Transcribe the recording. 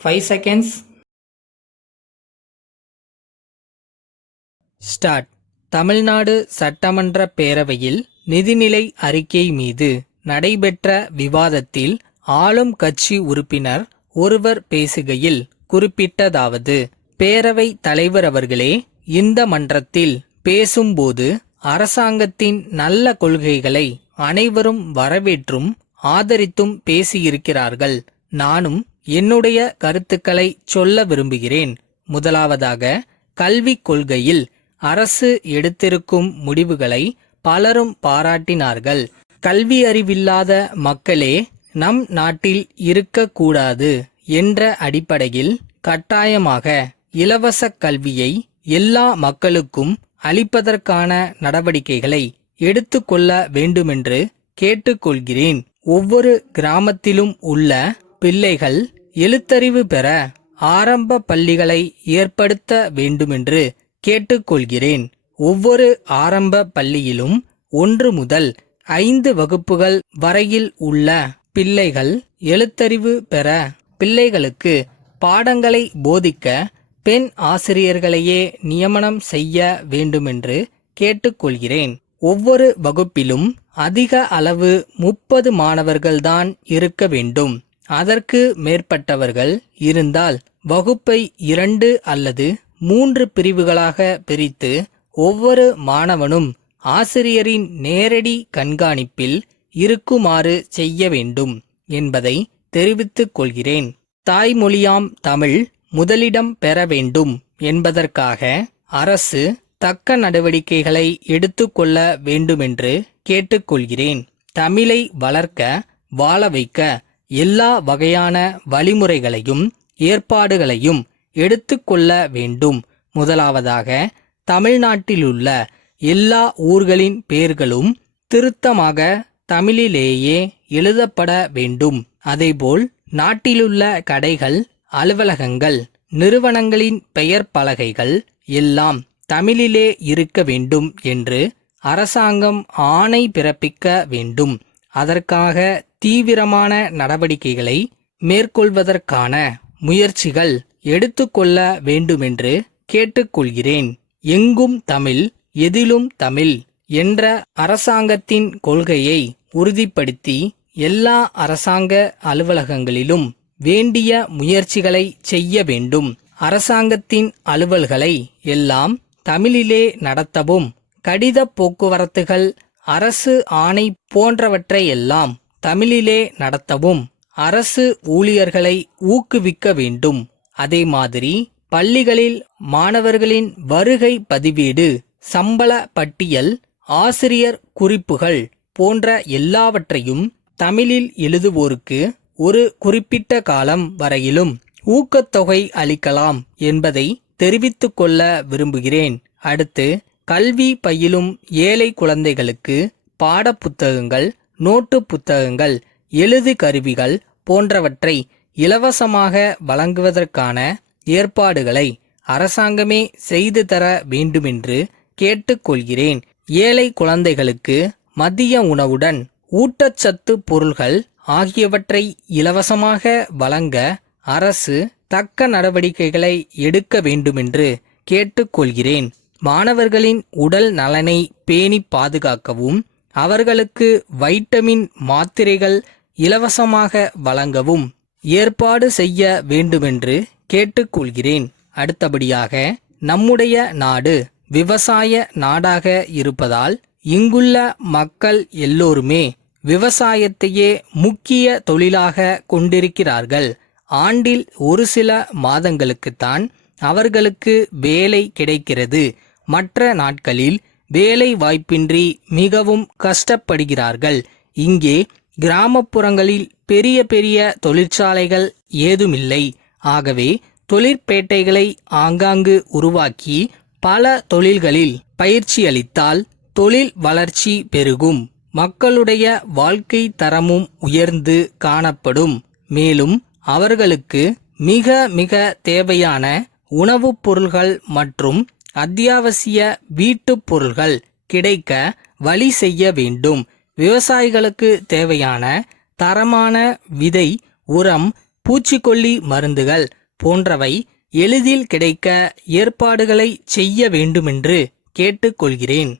5 seconds. Start. Tamil Nadu சட்டமன்ற பேரவையில் நிதிநிலை அறிக்கை மீது நடைபெற்ற விவாதத்தில் ஆளும் கட்சி உறுப்பினர் ஒருவர் பேசுகையில் குறிப்பிட்டதாவது: பேரவை தலைவர் அவர்களே, இந்த மன்றத்தில் பேசும்போது அரசாங்கத்தின் நல்ல கொள்கைகளை அனைவரும் வரவேற்றும் ஆதரித்தும் பேசியிருக்கிறார்கள். நானும் என்னுடைய கருத்துக்களை சொல்ல விரும்புகிறேன். முதலாவதாக, கல்விக் கொள்கையில் அரசு எடுத்திருக்கும் முடிவுகளை பலரும் பாராட்டினார்கள். கல்வி அறிவில்லாத மக்களே நம் நாட்டில் இருக்கக்கூடாது என்ற அடிப்படையில் கட்டாயமாக இலவச கல்வியை எல்லா மக்களுக்கும் அளிப்பதற்கான நடவடிக்கைகளை எடுத்துக்கொள்ள வேண்டுமென்று கேட்டுக்கொள்கிறேன். ஒவ்வொரு கிராமத்திலும் உள்ள பிள்ளைகள் எழுத்தறிவு பெற ஆரம்ப பள்ளிகளை ஏற்படுத்த வேண்டுமென்று கேட்டுக்கொள்கிறேன். ஒவ்வொரு ஆரம்ப பள்ளியிலும் 1 முதல் 5 வகுப்புகள் வரையில் உள்ள பிள்ளைகள் எழுத்தறிவு பெற பிள்ளைகளுக்கு பாடங்களை போதிக்க பெண் ஆசிரியர்களையே நியமனம் செய்ய வேண்டுமென்று கேட்டுக்கொள்கிறேன். ஒவ்வொரு வகுப்பிலும் அதிக அளவு 30 மாணவர்கள்தான் இருக்க வேண்டும். அதற்கு மேற்பட்டவர்கள் இருந்தால் வகுப்பை 2 அல்லது 3 பிரிவுகளாக பிரித்து ஒவ்வொரு மாணவனும் ஆசிரியரின் நேரடி கண்காணிப்பில் இருக்குமாறு செய்ய வேண்டும் என்பதை தெரிவித்துக் கொள்கிறேன். தாய்மொழியாம் தமிழ் முதலிடம் பெற வேண்டும் என்பதற்காக அரசு தக்க நடவடிக்கைகளை எடுத்துக்கொள்ள வேண்டுமென்று கேட்டுக்கொள்கிறேன். தமிழை வளர்க்க, வாழ வைக்க எல்லா வகையான வழிமுறைகளையும் ஏற்பாடுகளையும் எடுத்துக்கொள்ள வேண்டும். முதலாவதாக, தமிழ்நாட்டிலுள்ள எல்லா ஊர்களின் பெயர்களும் திருத்தமாக தமிழிலேயே எழுதப்பட வேண்டும். அதேபோல் நாட்டிலுள்ள கடைகள், அலுவலகங்கள், நிறுவனங்களின் பெயர் பலகைகள் எல்லாம் தமிழிலே இருக்க வேண்டும் என்று அரசாங்கம் ஆணை பிறப்பிக்க வேண்டும். அதற்காக தீவிரமான நடவடிக்கைகளை மேற்கொள்வதற்கான முயற்சிகள் எடுத்துக்கொள்ள வேண்டுமென்று கேட்டுக்கொள்கிறேன். எங்கும் தமிழ், எதிலும் தமிழ் என்ற அரசாங்கத்தின் கொள்கையை உறுதிப்படுத்தி எல்லா அரசாங்க அலுவலகங்களிலும் வேண்டிய முயற்சிகளை செய்ய வேண்டும். அரசாங்கத்தின் அலுவல்களை எல்லாம் தமிழிலே நடத்தவும், கடித போக்குவரத்துகள், அரசு ஆணை போன்றவற்றையெல்லாம் தமிழிலே நடத்தவும் அரசு ஊழியர்களை ஊக்குவிக்க வேண்டும். அதே மாதிரி பள்ளிகளில் மாணவர்களின் வருகை பதிவேடு, சம்பள பட்டியல், ஆசிரியர் குறிப்புகள் போன்ற எல்லாவற்றையும் தமிழில் எழுதுவோருக்கு ஒரு குறிப்பிட்ட காலம் வரையிலும் ஊக்கத்தொகை அளிக்கலாம் என்பதை தெரிவித்துக் கொள்ள விரும்புகிறேன். அடுத்து, கல்வி பயிலும் ஏழை குழந்தைகளுக்கு பாடப்புத்தகங்கள், நோட்டு புத்தகங்கள், எழுது கருவிகள் போன்றவற்றை இலவசமாக வழங்குவதற்கான ஏற்பாடுகளை அரசாங்கமே செய்து தர வேண்டுமென்று கேட்டுக்கொள்கிறேன். ஏழை குழந்தைகளுக்கு மதிய உணவுடன் ஊட்டச்சத்து பொருள்கள் ஆகியவற்றை இலவசமாக வழங்க அரசு தக்க நடவடிக்கைகளை எடுக்க வேண்டுமென்று கேட்டுக்கொள்கிறேன். மாணவர்களின் உடல் நலனை பேணி பாதுகாக்கவும், அவர்களுக்கு வைட்டமின் மாத்திரைகள் இலவசமாக வழங்கவும் ஏற்பாடு செய்ய வேண்டுமென்று கேட்டுக்கொள்கிறேன். அடுத்தபடியாக, நம்முடைய நாடு விவசாய நாடாக இருப்பதால் இங்குள்ள மக்கள் எல்லோருமே விவசாயத்தையே முக்கிய தொழிலாக கொண்டிருக்கிறார்கள். ஆண்டில் ஒரு சில மாதங்களுக்குத்தான் அவர்களுக்கு வேலை கிடைக்கிறது. மற்ற நாட்களில் வேலை வாய்ப்பின்றி மிகவும் கஷ்டப்படுகிறார்கள். இங்கே கிராமப்புறங்களில் பெரிய பெரிய தொழிற்சாலைகள் ஏதுமில்லை. ஆகவே தொழிற்பேட்டைகளை ஆங்காங்கு உருவாக்கி பல தொழில்களில் பயிற்சி அளித்தால் தொழில் வளர்ச்சி பெருகும். மக்களுடைய வாழ்க்கை தரமும் உயர்ந்து காணப்படும். மேலும் அவர்களுக்கு மிக மிக தேவையான உணவுப் பொருள்கள் மற்றும் அத்தியாவசிய வீட்டுப் பொருள்கள் கிடைக்க வழி செய்ய வேண்டும். விவசாயிகளுக்கு தேவையான தரமான விதை, உரம் பூச்சிக்கொல்லி மருந்துகள் போன்றவை எளிதில் கிடைக்க ஏற்பாடுகளை செய்ய வேண்டுமென்று கேட்டுக்கொள்கிறேன்.